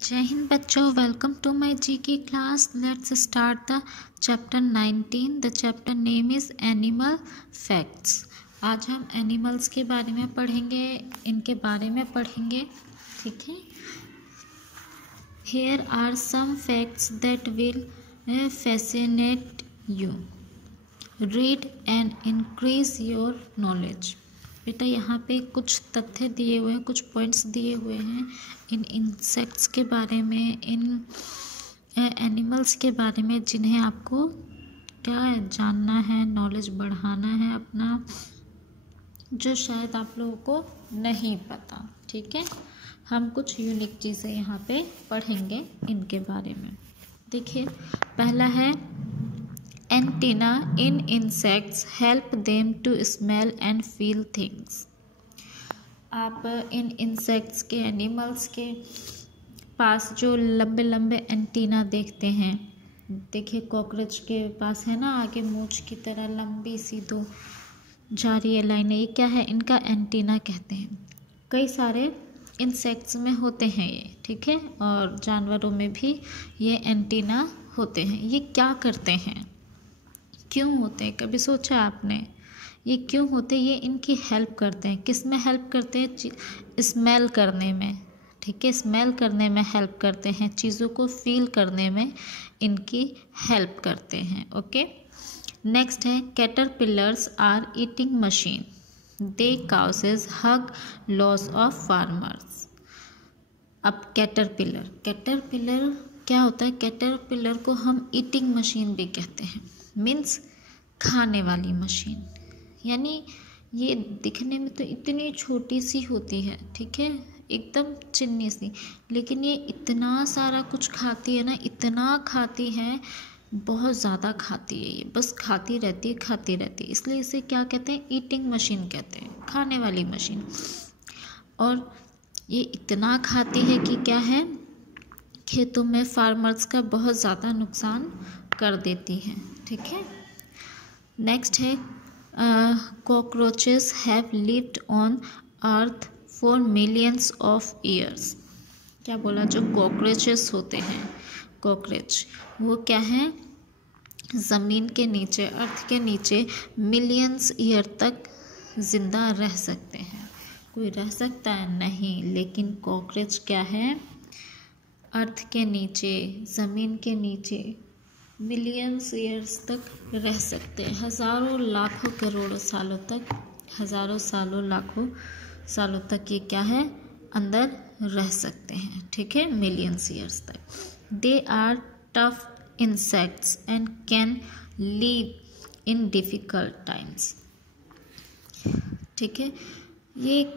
जय हिंद बच्चों, welcome to my GK class. Let's start the chapter 19। The chapter name is animal facts. आज हम एनिमल्स के बारे में पढ़ेंगे, इनके बारे में पढ़ेंगे, ठीक है। Here are some facts that will fascinate you. Read and increase your knowledge. बेटा यहाँ पे कुछ तथ्य दिए हुए हैं, कुछ पॉइंट्स दिए हुए हैं इन इंसेक्ट्स के बारे में, इन एनिमल्स के बारे में, जिन्हें आपको क्या जानना है, नॉलेज बढ़ाना है अपना, जो शायद आप लोगों को नहीं पता, ठीक है। हम कुछ यूनिक चीज़ें यहाँ पे पढ़ेंगे इनके बारे में। देखिए, पहला है antenna in insects help them to smell and feel things. आप इन इंसेक्ट्स के, एनिमल्स के पास जो लंबे लंबे एंटीना देखते हैं, देखिए कॉकरोच के पास है ना, आगे मूंछ की तरह लंबी सी दो जा रही है लाइनें, ये क्या है? इनका एंटीना कहते हैं। कई सारे इंसेक्ट्स में होते हैं ये, ठीक है, और जानवरों में भी ये एंटीना होते हैं। ये क्या करते हैं, क्यों होते हैं? कभी सोचा आपने ये क्यों होते हैं? ये इनकी हेल्प करते हैं। किस में हेल्प करते हैं? स्मेल करने में, ठीक है, स्मेल करने में हेल्प करते हैं, चीज़ों को फील करने में इनकी हेल्प करते हैं। ओके, नेक्स्ट है caterpillars are eating machine, they causes huge loss of farmers. अब कैटरपिलर क्या होता है? कैटरपिलर को हम ईटिंग मशीन भी कहते हैं, मीन्स खाने वाली मशीन। यानी ये दिखने में तो इतनी छोटी सी होती है, ठीक है, एकदम चिन्नी सी, लेकिन ये इतना सारा कुछ खाती है ना, इतना खाती है, बहुत ज़्यादा खाती है ये, बस खाती रहती है, इसलिए इसे क्या कहते हैं? ईटिंग मशीन कहते हैं, खाने वाली मशीन। और ये इतना खाती है कि क्या है, खेतों में फार्मर्स का बहुत ज़्यादा नुकसान कर देती है, ठीक है। नेक्स्ट है cockroaches have lived on earth for millions of years. क्या बोला? जो कॉकरोचेस होते हैं, कॉकरोच वो क्या है? ज़मीन के नीचे, अर्थ के नीचे मिलियंस ईयर तक ज़िंदा रह सकते हैं। कोई रह सकता है? नहीं, लेकिन कॉकरोच क्या है? अर्थ के नीचे, ज़मीन के नीचे मिलियंस ईयर्स तक रह सकते हैं, हज़ारों लाखों करोड़ों सालों तक, हज़ारों सालों लाखों सालों तक ये क्या है? अंदर रह सकते हैं, ठीक है, मिलियंस ईयर्स तक। They are tough insects and can live in difficult times, ठीक है। ये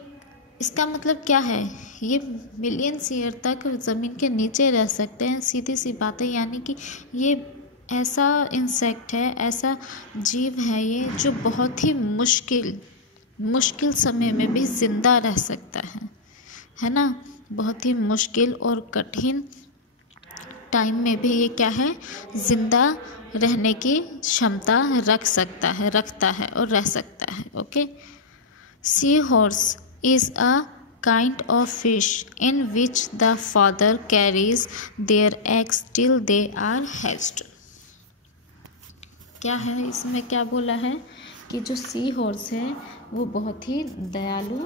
इसका मतलब क्या है? ये मिलियंस ईयर तक ज़मीन के नीचे रह सकते हैं, सीधी सी बात है। यानी कि ये ऐसा इंसेक्ट है, ऐसा जीव है ये, जो बहुत ही मुश्किल समय में भी ज़िंदा रह सकता है ना। बहुत ही मुश्किल और कठिन टाइम में भी ये क्या है? ज़िंदा रहने की क्षमता रखता है और रह सकता है। Okay, sea horse is a kind of fish in which the father carries their eggs till they are hatched. क्या है इसमें? क्या बोला है कि जो सी हॉर्स है वो बहुत ही दयालु,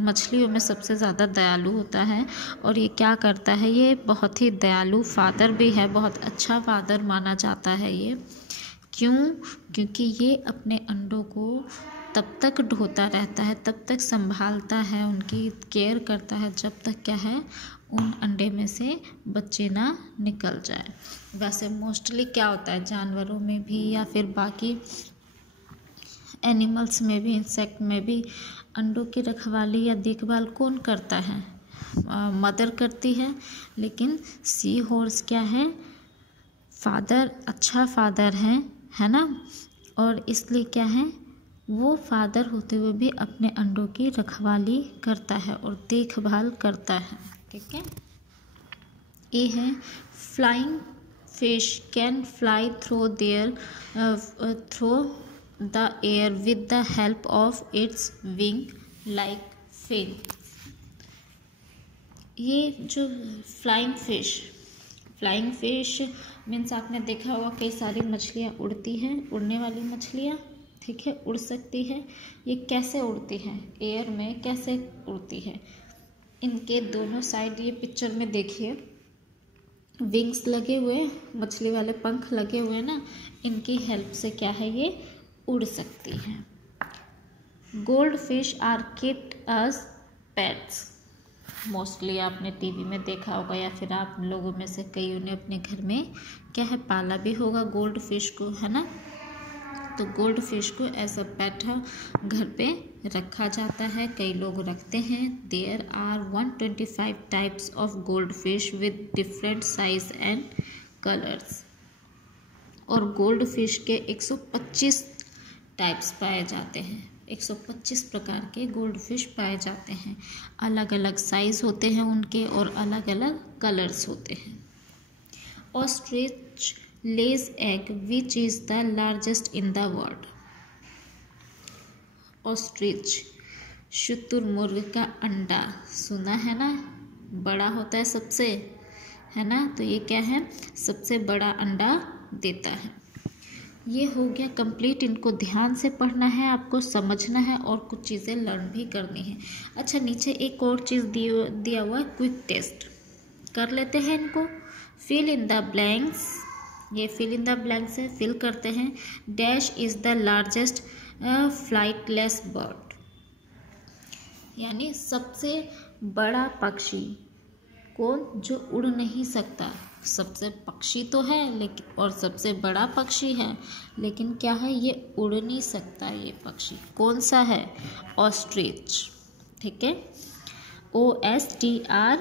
मछलियों में सबसे ज़्यादा दयालु होता है। और ये क्या करता है? ये बहुत ही दयालु फादर भी है, बहुत अच्छा फादर माना जाता है ये। क्यों? क्योंकि ये अपने अंडों को तब तक ढोता रहता है, तब तक संभालता है, उनकी केयर करता है, जब तक क्या है, उन अंडे में से बच्चे ना निकल जाए। वैसे मोस्टली क्या होता है, जानवरों में भी या फिर बाकी एनिमल्स में भी, इंसेक्ट में भी, अंडों की रखवाली या देखभाल कौन करता है? मदर करती है। लेकिन सी हॉर्स क्या है? फादर, अच्छा फादर है ना, और इसलिए क्या है, वो फादर होते हुए भी अपने अंडों की रखवाली करता है और देखभाल करता है, ठीक है। ये है flying fish can fly through the air with the help of its wing like fin. ये जो फ्लाइंग फिश मीन्स आपने देखा होगा कई सारी मछलियाँ उड़ती हैं, उड़ने वाली मछलियाँ, ठीक है, उड़ सकती है। ये कैसे उड़ती हैं, एयर में कैसे उड़ती है। इनके दोनों साइड ये पिक्चर में देखिए विंग्स लगे हुए, मछली वाले पंख लगे हुए ना, इनकी हेल्प से क्या है ये उड़ सकती हैं। Gold fish are kept as pets. Mostly आपने टीवी में देखा होगा या फिर आप लोगों में से कईयों ने अपने घर में क्या है पाला भी होगा गोल्ड फिश को, है ना। तो गोल्ड फिश को एज अ पेट घर पे रखा जाता है, कई लोग रखते हैं। There are 125 types of gold fish with different size and colours. और गोल्ड फिश के 125 टाइप्स पाए जाते हैं, 125 प्रकार के गोल्ड फिश पाए जाते हैं। अलग अलग साइज होते हैं उनके और अलग अलग कलर्स होते हैं। Ostrich lays egg which is the largest in the world. Ostrich शुतुरमुर्ग का अंडा सुना है ना, बड़ा होता है सबसे, है ना। तो ये क्या है, सबसे बड़ा अंडा देता है। ये हो गया कंप्लीट। इनको ध्यान से पढ़ना है, आपको समझना है और कुछ चीज़ें लर्न भी करनी है। अच्छा, नीचे एक और चीज़ दिया हुआ है, क्विक टेस्ट कर लेते हैं इनको। फिल इन द ब्लैंक्स, ये फिल इन द ब्लैंक्स है, फिल करते हैं। Dash is the largest flightless bird, यानी सबसे बड़ा पक्षी कौन, जो उड़ नहीं सकता। सबसे पक्षी तो है लेकिन, और सबसे बड़ा पक्षी है, लेकिन क्या है, ये उड़ नहीं सकता। ये पक्षी कौन सा है, ऑस्ट्रिच, ठीक है, OSTRICH,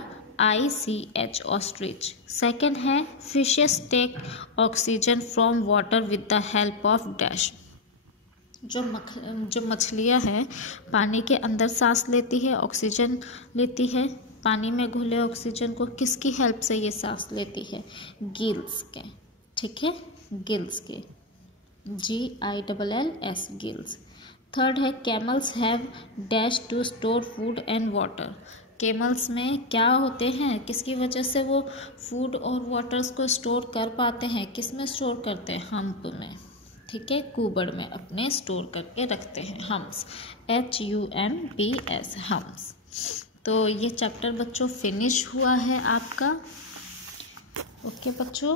ऑस्ट्रिच। सेकेंड है fishes take oxygen from water with the help of dash. जो मछलियाँ हैं पानी के अंदर सांस लेती है, ऑक्सीजन लेती है, पानी में घुले ऑक्सीजन को किसकी हेल्प से ये सांस लेती है, गिल्स के, ठीक है, गिल्स के, GILLS, गिल्स। थर्ड है camels have dash to store food and water. Camels में क्या होते हैं, किसकी वजह से वो फूड और वाटर्स को स्टोर कर पाते हैं, किस में स्टोर करते हैं, हम्प में, ठीक है, कुबड़ में अपने स्टोर करके रखते हैं, हम्प्स, HUMPS, हम्प्स। तो ये चैप्टर बच्चों फिनिश हुआ है आपका। ओके बच्चों,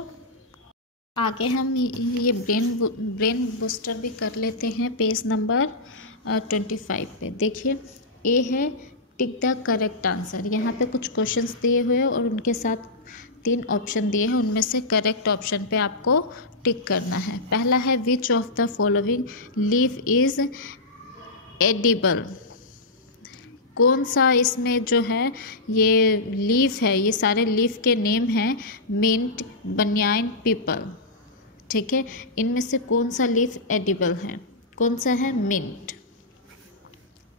आगे हम ये ब्रेन बूस्टर भी कर लेते हैं। पेज नंबर 25 पे देखिए, ए है टिक द करेक्ट आंसर। यहाँ पे कुछ क्वेश्चंस दिए हुए हैं और उनके साथ 3 ऑप्शन दिए हैं, उनमें से करेक्ट ऑप्शन पे आपको टिक करना है। पहला है which of the following leaf is edible. कौन सा इसमें जो है ये लीफ है, ये सारे लीफ के नेम हैं, मिंट, बनियान, पीपल, ठीक है, इनमें से कौन सा लीफ एडिबल है, कौन सा है, मिंट।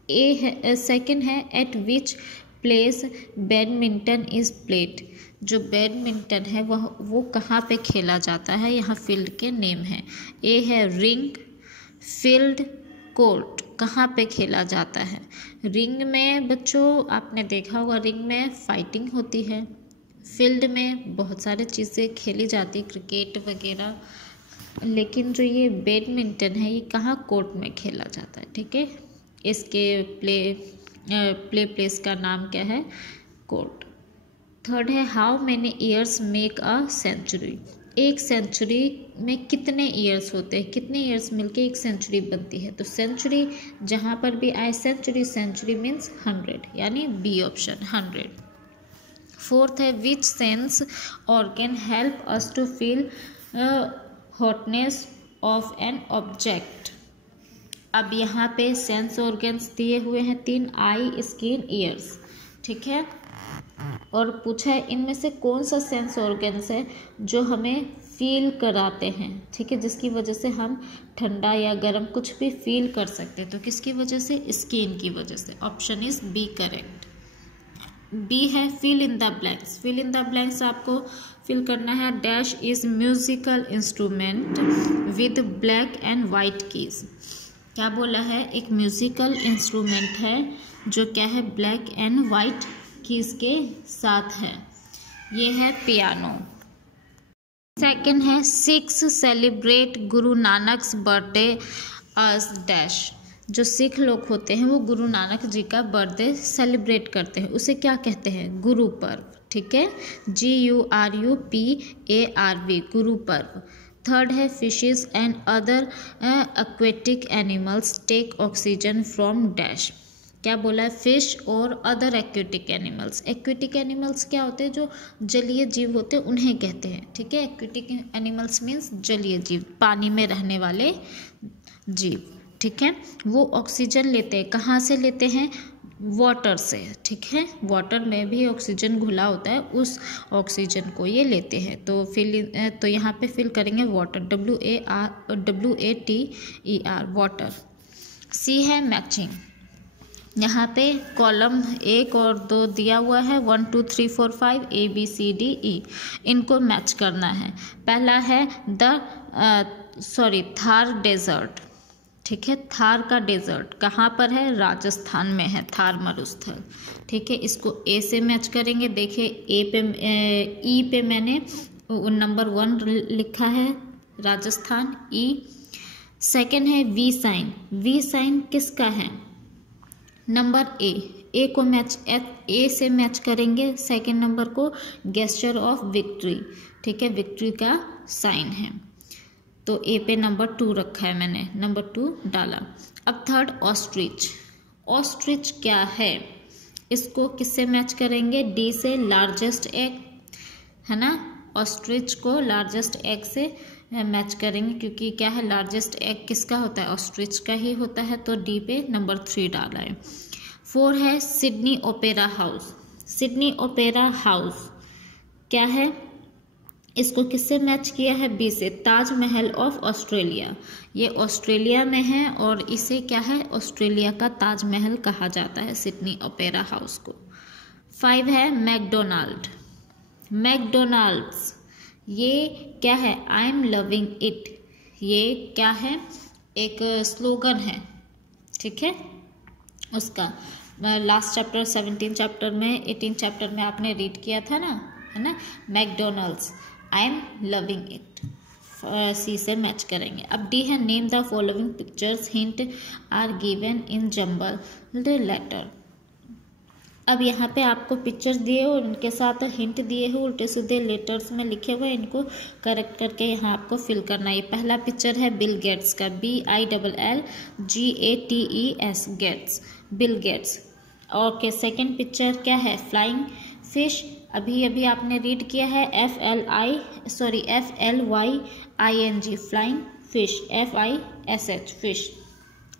ए है, सेकंड है eight which place badminton is played. जो बैडमिंटन है वो कहाँ पे खेला जाता है, यहाँ फील्ड के नेम हैं। ए है रिंग, फील्ड, कोर्ट, कहाँ पे खेला जाता है। रिंग में बच्चों आपने देखा होगा, रिंग में फाइटिंग होती है, फील्ड में बहुत सारी चीज़ें खेली जाती, क्रिकेट वगैरह, लेकिन जो ये बैडमिंटन है ये कहाँ, कोर्ट में खेला जाता है, ठीक है। इसके प्लेस का नाम क्या है, कोर्ट। थर्ड है how many years make a century. एक सेंचुरी में कितने ईयर्स होते हैं, कितने ईयर्स मिलके एक सेंचुरी बनती है। तो सेंचुरी जहाँ पर भी आए सेंचुरी मीन्स 100, यानी बी ऑप्शन 100। फोर्थ है which sense organ help us to feel hotness of an object. अब यहाँ पे सेंस ऑर्गन्स दिए हुए हैं 3, आई, स्किन, ईयर्स, ठीक है, और पूछा है इनमें से कौन सा सेंस ऑर्गन्स है जो हमें फील कराते हैं, ठीक है, जिसकी वजह से हम ठंडा या गर्म कुछ भी फील कर सकते हैं। तो किसकी वजह से, स्किन की वजह से। Option is B correct. B है fill in the blanks. Fill in the blanks आपको फिल करना है। Dash is musical instrument with black and white keys. क्या बोला है, एक म्यूजिकल इंस्ट्रूमेंट है जो क्या है, ब्लैक एंड वाइट कीज के साथ है। ये है पियानो। सेकंड है सिक्स सेलिब्रेट गुरु नानक्स बर्थडे अस डैश। जो सिख लोग होते हैं वो गुरु नानक जी का बर्थडे सेलिब्रेट करते हैं, उसे क्या कहते हैं? गुरु पर्व। ठीक है, GURUPARV, गुरु पर्व। थर्ड है fishes and other aquatic animals take oxygen from dash. क्या बोला है? फिश और other aquatic animals. Aquatic animals क्या होते हैं? जो जलीय जीव होते हैं उन्हें कहते हैं। ठीक है, एक्वेटिक एनिमल्स मीन्स जलीय जीव, पानी में रहने वाले जीव। ठीक है, वो ऑक्सीजन लेते हैं। कहाँ से लेते हैं? वाटर से। ठीक है, वाटर में भी ऑक्सीजन घुला होता है, उस ऑक्सीजन को ये लेते हैं। तो यहाँ पे फिल करेंगे वाटर, WATER, वाटर। सी है मैचिंग। यहाँ पे कॉलम 1 और 2 दिया हुआ है, 1 2 3 4 5 ABCDE, इनको मैच करना है। पहला है थार डेजर्ट। ठीक है, थार का डेजर्ट कहाँ पर है? राजस्थान में है, थार मरुस्थल। ठीक है, इसको ए से मैच करेंगे। देखिए ई पे मैंने नंबर 1 लिखा है, राजस्थान, ई। सेकंड है वी साइन। वी साइन किसका है? नंबर ए को ए से मैच करेंगे। सेकंड नंबर को गेस्चर ऑफ विक्ट्री। ठीक है, विक्ट्री का साइन है, तो ए पे नंबर 2 रखा है मैंने, नंबर 2 डाला। अब थर्ड ऑस्ट्रिच। ऑस्ट्रिच क्या है? इसको किससे मैच करेंगे? डी से, लार्जेस्ट एग, है ना। ऑस्ट्रिच को लार्जेस्ट एग से मैच करेंगे, क्योंकि क्या है, लार्जेस्ट एग किसका होता है? ऑस्ट्रिच का ही होता है, तो डी पे नंबर 3 डाला है। 4 है Sydney opera house. Sydney opera house क्या है? इसको किससे मैच किया है? बी से, ताजमहल ऑफ ऑस्ट्रेलिया। ये ऑस्ट्रेलिया में है और इसे क्या है? ऑस्ट्रेलिया का ताजमहल कहा जाता है, सिडनी ओपेरा हाउस को। 5 है मैकडोनाल्ड। मैकडोनाल्ड्स ये क्या है? आई एम लविंग इट। ये क्या है? एक स्लोगन है। ठीक है, उसका लास्ट चैप्टर 17 चैप्टर में 18 चैप्टर में आपने रीड किया था ना, है ना। McDonald's, I am loving it, C से मैच करेंगे। अब डी है name the following pictures, hint are given in jumbled letter. अब यहाँ पे आपको पिक्चर्स दिए और उनके साथ हिंट दिए हैं, उल्टे सीधे लेटर्स में लिखे हुए, इनको करेक्ट करके यहाँ आपको फिल करना है। पहला पिक्चर है बिल गेट्स का, BILLGATES, Gates, Bill Gates. Okay, second picture क्या है? Flying fish. अभी आपने रीड किया है FLYING, flying fish, FISH, fish.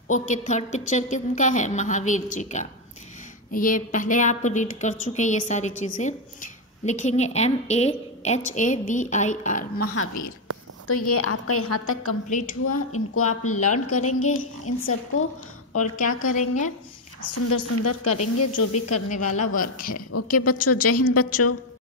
Okay, third picture किनका है? महावीर जी का। ये पहले आप रीड कर चुके हैं, ये सारी चीज़ें लिखेंगे MAHAVIR, महावीर। तो ये आपका यहाँ तक कंप्लीट हुआ। इनको आप लर्न करेंगे इन सबको, और क्या करेंगे? सुंदर सुंदर करेंगे जो भी करने वाला वर्क है। ओके बच्चों, जय हिंद बच्चों।